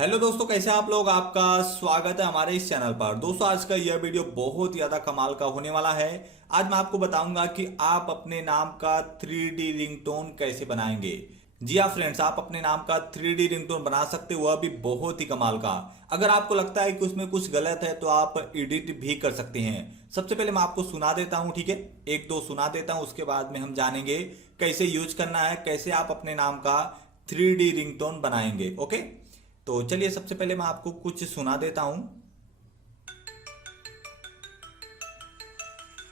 Hello दोस्तों, कैसे हैं आप लोग। आपका स्वागत है हमारे इस चैनल पर। दोस्तों आज का यह वीडियो बहुत ज्यादा कमाल का होने वाला है। आज मैं आपको बताऊंगा कि आप अपने नाम का 3D रिंगटोन कैसे बनाएंगे। जी हाँ फ्रेंड्स, आप अपने नाम का 3D रिंगटोन बना सकते हो, वह भी बहुत ही कमाल का। अगर आपको लगता है कि उसमें कुछ गलत है तो आप एडिट भी कर सकते हैं। सबसे पहले मैं आपको सुना देता हूँ, ठीक है। एक दो सुना देता हूँ, उसके बाद में हम जानेंगे कैसे यूज करना है, कैसे आप अपने नाम का 3D रिंगटोन बनाएंगे। ओके, तो चलिए सबसे पहले मैं आपको कुछ सुना देता हूं।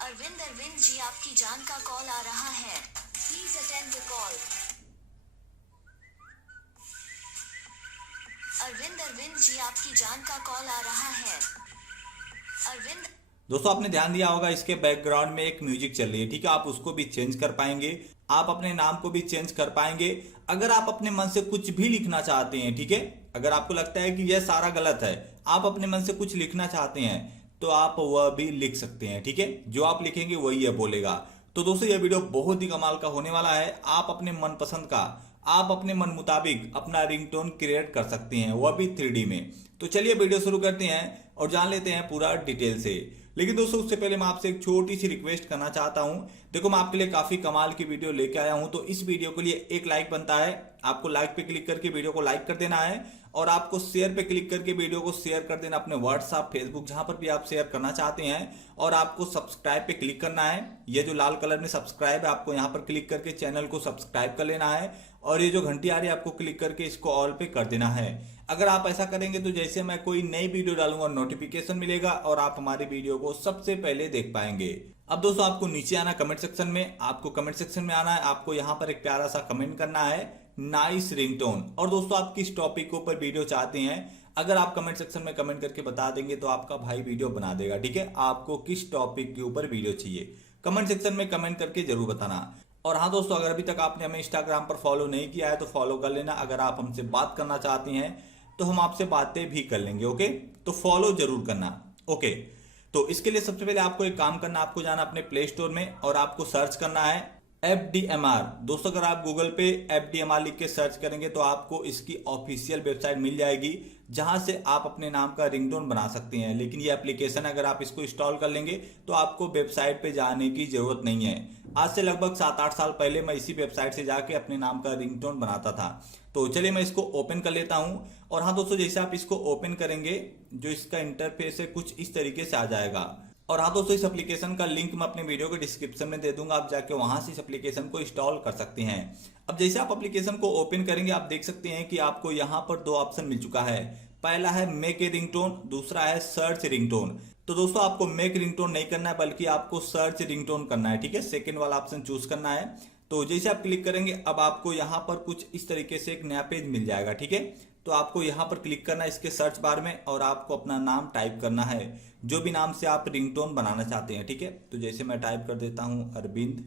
अरविंद अरविंद जी, आपकी जान का कॉल आ रहा है, please attend the call. Arvind Arvind ji, आपकी जान का कॉल आ रहा है। अरविंद। दोस्तों आपने ध्यान दिया होगा, इसके बैकग्राउंड में एक म्यूजिक चल रही है, ठीक है। आप उसको भी चेंज कर पाएंगे, आप अपने नाम को भी चेंज कर पाएंगे। अगर आप अपने मन से कुछ भी लिखना चाहते हैं, ठीक है, अगर आपको लगता है कि यह सारा गलत है, आप अपने मन से कुछ लिखना चाहते हैं तो आप वह भी लिख सकते हैं, ठीक है। जो आप लिखेंगे वही यह बोलेगा। तो दोस्तों यह वीडियो बहुत ही कमाल का होने वाला है। आप अपने मनपसंद का, आप अपने मन मुताबिक अपना रिंगटोन क्रिएट कर सकते हैं, वह भी 3D में। तो चलिए वीडियो शुरू करते हैं और जान लेते हैं पूरा डिटेल से। लेकिन दोस्तों उससे पहले मैं आपसे एक छोटी सी रिक्वेस्ट करना चाहता हूं। देखो मैं आपके लिए काफी कमाल की वीडियो लेके आया हूं, तो इस वीडियो के लिए एक लाइक बनता है। आपको लाइक पे क्लिक करके वीडियो को लाइक कर देना है और आपको शेयर पे क्लिक करके वीडियो को शेयर कर देना अपने व्हाट्सएप, फेसबुक, जहां पर भी आप शेयर करना चाहते हैं। और आपको सब्सक्राइब पे क्लिक करना है। ये जो लाल कलर में सब्सक्राइब है, आपको यहां पर क्लिक करके चैनल को सब्सक्राइब कर लेना है। और ये जो घंटी आ रही है, आपको क्लिक करके इसको ऑल पे कर देना है। अगर आप ऐसा करेंगे तो जैसे मैं कोई नई वीडियो डालूंगा नोटिफिकेशन मिलेगा और आप हमारी वीडियो को सबसे पहले देख पाएंगे। अब दोस्तों आपको नीचे आना कमेंट सेक्शन में, आपको कमेंट सेक्शन में आना है। आपको यहाँ पर एक प्यारा सा कमेंट करना है, नाइस रिंगटोन। और दोस्तों आप किस टॉपिक के ऊपर वीडियो चाहते हैं, अगर आप कमेंट सेक्शन में कमेंट करके बता देंगे तो आपका भाई वीडियो बना देगा, ठीक है। आपको किस टॉपिक के ऊपर वीडियो चाहिए कमेंट सेक्शन में कमेंट करके जरूर बताना। और हाँ दोस्तों, अगर अभी तक आपने हमें इंस्टाग्राम पर फॉलो नहीं किया है तो फॉलो कर लेना। अगर आप हमसे बात करना चाहते हैं तो हम आपसे बातें भी कर लेंगे, ओके। तो फॉलो जरूर करना, ओके। तो इसके लिए सबसे पहले आपको एक काम करना, आपको जाना अपने प्ले स्टोर में और आपको सर्च करना है FDMR। दोस्तों अगर आप गूगल पे FDMR लिख के सर्च करेंगे तो आपको इसकी ऑफिशियल वेबसाइट मिल जाएगी, जहां से आप अपने नाम का रिंगटोन बना सकते हैं। लेकिन ये एप्लीकेशन अगर आप इसको इंस्टॉल कर लेंगे तो आपको वेबसाइट पे जाने की जरूरत नहीं है। आज से लगभग 7-8 साल पहले मैं इसी वेबसाइट से जाके अपने नाम का रिंगटोन बनाता था। तो चलिए मैं इसको ओपन कर लेता हूं। और हाँ दोस्तों, जैसे आप इसको ओपन करेंगे, जो इसका इंटरफेस है कुछ इस तरीके से आ जाएगा। और हाँ दोस्तों, इस एप्लीकेशन का लिंक मैं अपने वीडियो के डिस्क्रिप्शन में दे दूंगा, आप जाके वहां से इस एप्लीकेशन को इंस्टॉल कर सकते हैं। अब जैसे आप एप्लीकेशन को ओपन करेंगे, आप देख सकते हैं कि आपको यहाँ पर दो ऑप्शन मिल चुका है। पहला है मेक ए रिंगटोन, दूसरा है सर्च रिंगटोन। तो दोस्तों आपको मेक रिंगटोन नहीं करना है, बल्कि आपको सर्च रिंगटोन करना है, ठीक है। सेकेंड वाला ऑप्शन चूज करना है। तो जैसे आप क्लिक करेंगे, अब आपको यहाँ पर कुछ इस तरीके से एक नया पेज मिल जाएगा, ठीक है। तो आपको यहाँ पर क्लिक करना है इसके सर्च बार में और आपको अपना नाम टाइप करना है, जो भी नाम से आप रिंगटोन बनाना चाहते हैं, ठीक है। तो जैसे मैं टाइप कर देता हूँ अरविंद,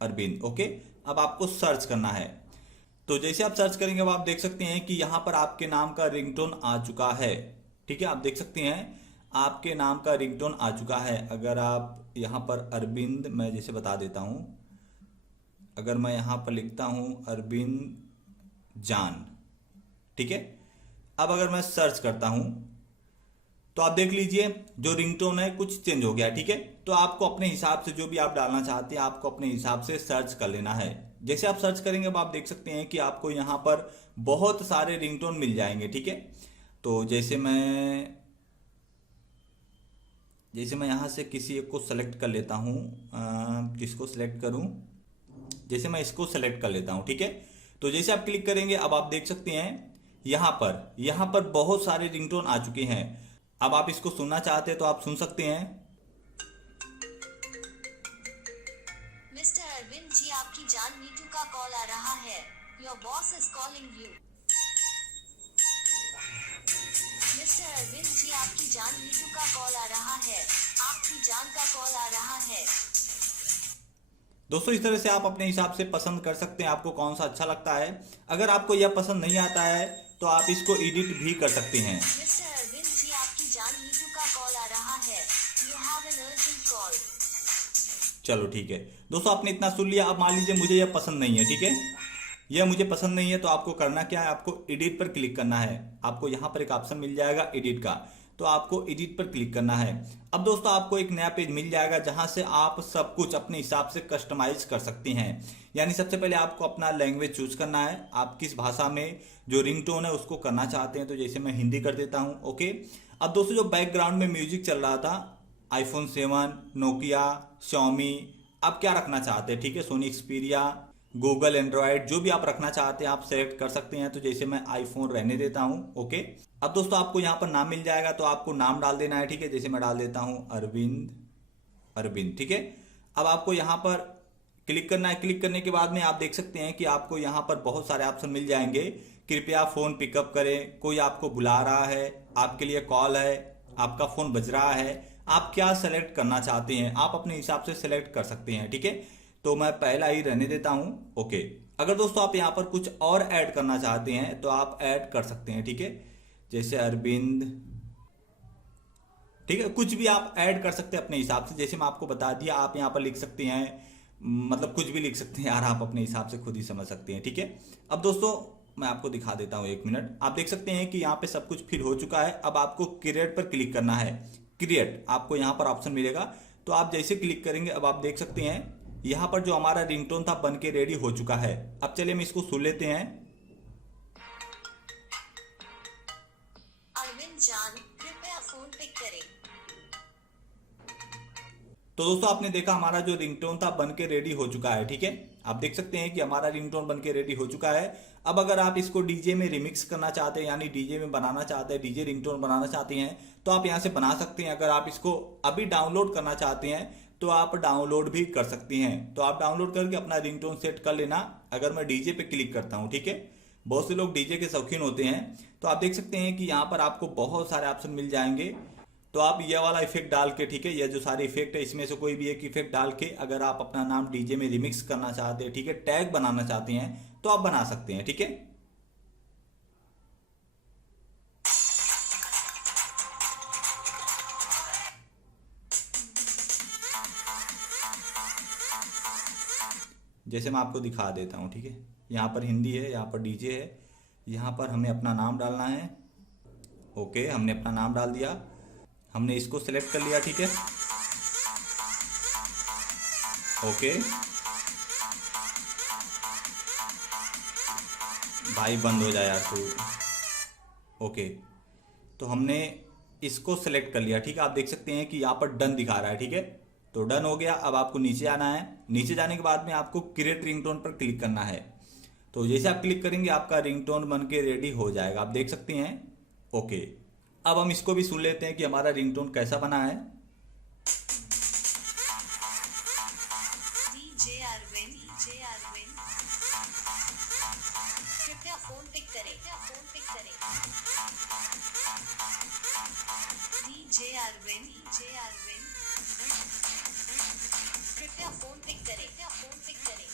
अरविंद, ओके। अब आपको सर्च करना है। तो जैसे आप सर्च करेंगे, अब आप देख सकते हैं कि यहाँ पर आपके नाम का रिंगटोन आ चुका है, ठीक है। आप देख सकते हैं आपके नाम का रिंगटोन आ चुका है। अगर आप यहाँ पर अरविंद, मैं जैसे बता देता हूँ, अगर मैं यहाँ पर लिखता हूँ अरविंद जान, ठीक है। अब अगर मैं सर्च करता हूं तो आप देख लीजिए जो रिंगटोन है कुछ चेंज हो गया, ठीक है। तो आपको अपने हिसाब से जो भी आप डालना चाहते हैं, आपको अपने हिसाब से सर्च कर लेना है। जैसे आप सर्च करेंगे, अब आप देख सकते हैं कि आपको यहां पर बहुत सारे रिंगटोन मिल जाएंगे, ठीक है। तो जैसे मैं यहां से किसी एक को सेलेक्ट कर लेता हूं, किसको सेलेक्ट करूं, जैसे मैं इसको सेलेक्ट कर लेता हूं, ठीक है। तो जैसे आप क्लिक करेंगे, अब आप देख सकते हैं यहां पर बहुत सारे रिंगटोन आ चुके हैं। अब आप इसको सुनना चाहते हैं तो आप सुन सकते हैं। मिस्टर अरविंद जी, आपकी जान नीतू का कॉल आ रहा है, your boss is calling you. Mister Arvind ji, आपकी जान नीतू का कॉल आ रहा है, आपकी जान का कॉल आ रहा है। दोस्तों इस तरह से आप अपने हिसाब से पसंद कर सकते हैं, आपको कौन सा अच्छा लगता है। अगर आपको यह पसंद नहीं आता है तो आप इसको एडिट भी कर सकते हैं। मिस्टर अरविंद जी, आपकी जान नीतू का कॉल आ रहा है, you have an urgent call. चलो ठीक है दोस्तों, आपने इतना सुन लिया। अब मान लीजिए मुझे यह पसंद नहीं है, ठीक है। यह मुझे पसंद नहीं है, तो आपको करना क्या है, आपको एडिट पर क्लिक करना है। आपको यहाँ पर एक ऑप्शन मिल जाएगा एडिट का, तो आपको एडिट पर क्लिक करना है। अब दोस्तों आपको एक नया पेज मिल जाएगा जहां से आप सब कुछ अपने हिसाब से कस्टमाइज कर सकती हैं। यानी सबसे पहले आपको अपना लैंग्वेज चूज करना है, आप किस भाषा में जो रिंगटोन है उसको करना चाहते हैं। तो जैसे मैं हिंदी कर देता हूं, ओके। अब दोस्तों जो बैकग्राउंड में म्यूजिक चल रहा था, iPhone 7, नोकिया, Xiaomi, आप क्या रखना चाहते हैं, ठीक है, सोनी एक्सपीरिया, गूगल एंड्रॉयड, जो भी आप रखना चाहते हैं आप सेलेक्ट कर सकते हैं। तो जैसे मैं आईफोन रहने देता हूं, ओके। अब दोस्तों आपको यहाँ पर नाम मिल जाएगा, तो आपको नाम डाल देना है, ठीक है। जैसे मैं डाल देता हूं अरविंद, ठीक है। अब आपको यहाँ पर क्लिक करना है। क्लिक करने के बाद में आप देख सकते हैं कि आपको यहाँ पर बहुत सारे ऑप्शन मिल जाएंगे। कृपया फोन पिकअप करें, कोई आपको बुला रहा है, आपके लिए कॉल है, आपका फोन बज रहा है, आप क्या सेलेक्ट करना चाहते हैं आप अपने हिसाब से सेलेक्ट कर सकते हैं, ठीक है। तो मैं पहला ही रहने देता हूं, ओके। अगर दोस्तों आप यहाँ पर कुछ और ऐड करना चाहते हैं तो आप ऐड कर सकते हैं, ठीक है। जैसे अरविंद, ठीक है, कुछ भी आप ऐड कर सकते हैं अपने हिसाब से। जैसे मैं आपको बता दिया, आप यहाँ पर लिख सकते हैं, मतलब कुछ भी लिख सकते हैं यार, आप अपने हिसाब से खुद ही समझ सकते हैं, ठीक है। अब दोस्तों मैं आपको दिखा देता हूँ, 1 मिनट। आप देख सकते हैं कि यहाँ पे सब कुछ फिल हो चुका है। अब आपको क्रिएट पर क्लिक करना है। क्रिएट, आपको यहाँ पर ऑप्शन मिलेगा, तो आप जैसे क्लिक करेंगे, अब आप देख सकते हैं यहाँ पर जो हमारा रिंगटोन था बन के रेडी हो चुका है। अब चलिए हम इसको सुन लेते हैं। अरविंद जान, कृपया फोन पिक करें। तो दोस्तों आपने देखा हमारा जो रिंगटोन था बन के रेडी हो चुका है, ठीक है। आप देख सकते हैं कि हमारा रिंगटोन बन के रेडी हो चुका है। अब अगर आप इसको डीजे में रिमिक्स करना चाहते हैं, यानी डीजे में बनाना चाहते हैं, डीजे रिंगटोन बनाना चाहते हैं, तो आप यहाँ से बना सकते हैं। अगर आप इसको अभी डाउनलोड करना चाहते हैं तो आप डाउनलोड भी कर सकती हैं। तो आप डाउनलोड करके अपना रिंगटोन सेट कर लेना। अगर मैं डीजे पे क्लिक करता हूँ, ठीक है, बहुत से लोग डीजे के शौकीन होते हैं, तो आप देख सकते हैं कि यहाँ पर आपको बहुत सारे ऑप्शन मिल जाएंगे। तो आप ये वाला इफेक्ट डाल के, ठीक है, ये जो सारे इफेक्ट है इसमें से कोई भी एक इफेक्ट डाल के अगर आप अपना नाम डीजे में रिमिक्स करना चाहते हैं, ठीक है, टैग बनाना चाहते हैं, तो आप बना सकते हैं, ठीक है। जैसे मैं आपको दिखा देता हूँ, ठीक है। यहाँ पर हिंदी है, यहाँ पर डीजे है, यहाँ पर हमें अपना नाम डालना है, ओके। हमने अपना नाम डाल दिया, हमने इसको सिलेक्ट कर लिया, ठीक है, ओके। भाई बंद हो जाए यार तू, ओके। तो हमने इसको सिलेक्ट कर लिया, ठीक है। आप देख सकते हैं कि यहाँ पर डन दिखा रहा है, ठीक है। तो डन हो गया। अब आपको नीचे आना है। नीचे जाने के बाद में आपको क्रिएट रिंगटोन पर क्लिक करना है। तो जैसे आप क्लिक करेंगे आपका रिंगटोन बन के रेडी हो जाएगा, आप देख सकते हैं, ओके। अब हम इसको भी सुन लेते हैं कि हमारा रिंगटोन कैसा बना है। डीजे अरविंद, कृपया फोन पिक करें, डीजे अरविंद, कृपया फोन पिक करें,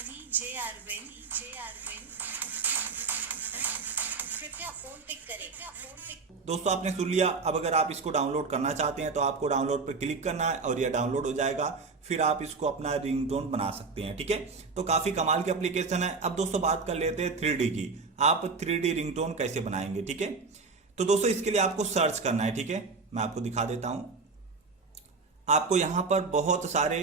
डीजे अरविंद, कृपया फोन पिक करें, दोस्तों आपने सुन लिया। अब अगर आप इसको डाउनलोड करना चाहते हैं तो आपको डाउनलोड पर क्लिक करना है और यह डाउनलोड हो जाएगा। फिर आप इसको अपना रिंगटोन बना सकते हैं, ठीक है। तो काफी कमाल की एप्लीकेशन है। अब दोस्तों बात कर लेते हैं 3D की। आप 3D रिंगटोन कैसे बनाएंगे, ठीक है। तो दोस्तों इसके लिए आपको सर्च करना है, ठीक है। मैं आपको दिखा देता हूं। आपको यहां पर बहुत सारे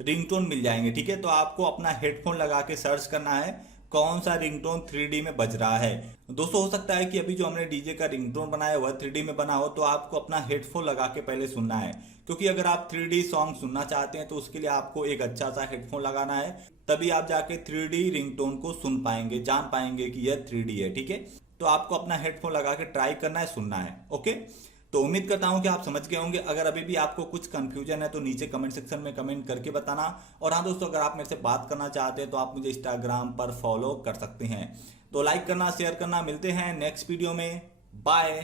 रिंगटोन मिल जाएंगे, ठीक है। तो आपको अपना हेडफोन लगा के सर्च करना है कौन सा रिंगटोन 3D में बज रहा है। दोस्तों हो सकता है कि अभी जो हमने डीजे का रिंगटोन बनाया हुआ 3D में बना हो, तो आपको अपना हेडफोन लगा के पहले सुनना है। क्योंकि अगर आप 3D सॉन्ग सुनना चाहते हैं तो उसके लिए आपको एक अच्छा सा हेडफोन लगाना है, तभी आप जाके 3D रिंगटोन को सुन पाएंगे, जान पाएंगे कि यह 3D है, ठीक है। तो आपको अपना हेडफोन लगा के ट्राई करना है, सुनना है, ओके। तो उम्मीद करता हूं कि आप समझ गए होंगे। अगर अभी भी आपको कुछ कंफ्यूजन है तो नीचे कमेंट सेक्शन में कमेंट करके बताना। और हाँ दोस्तों, अगर आप मेरे से बात करना चाहते हैं तो आप मुझे इंस्टाग्राम पर फॉलो कर सकते हैं। तो लाइक करना, शेयर करना। मिलते हैं नेक्स्ट वीडियो में, बाय।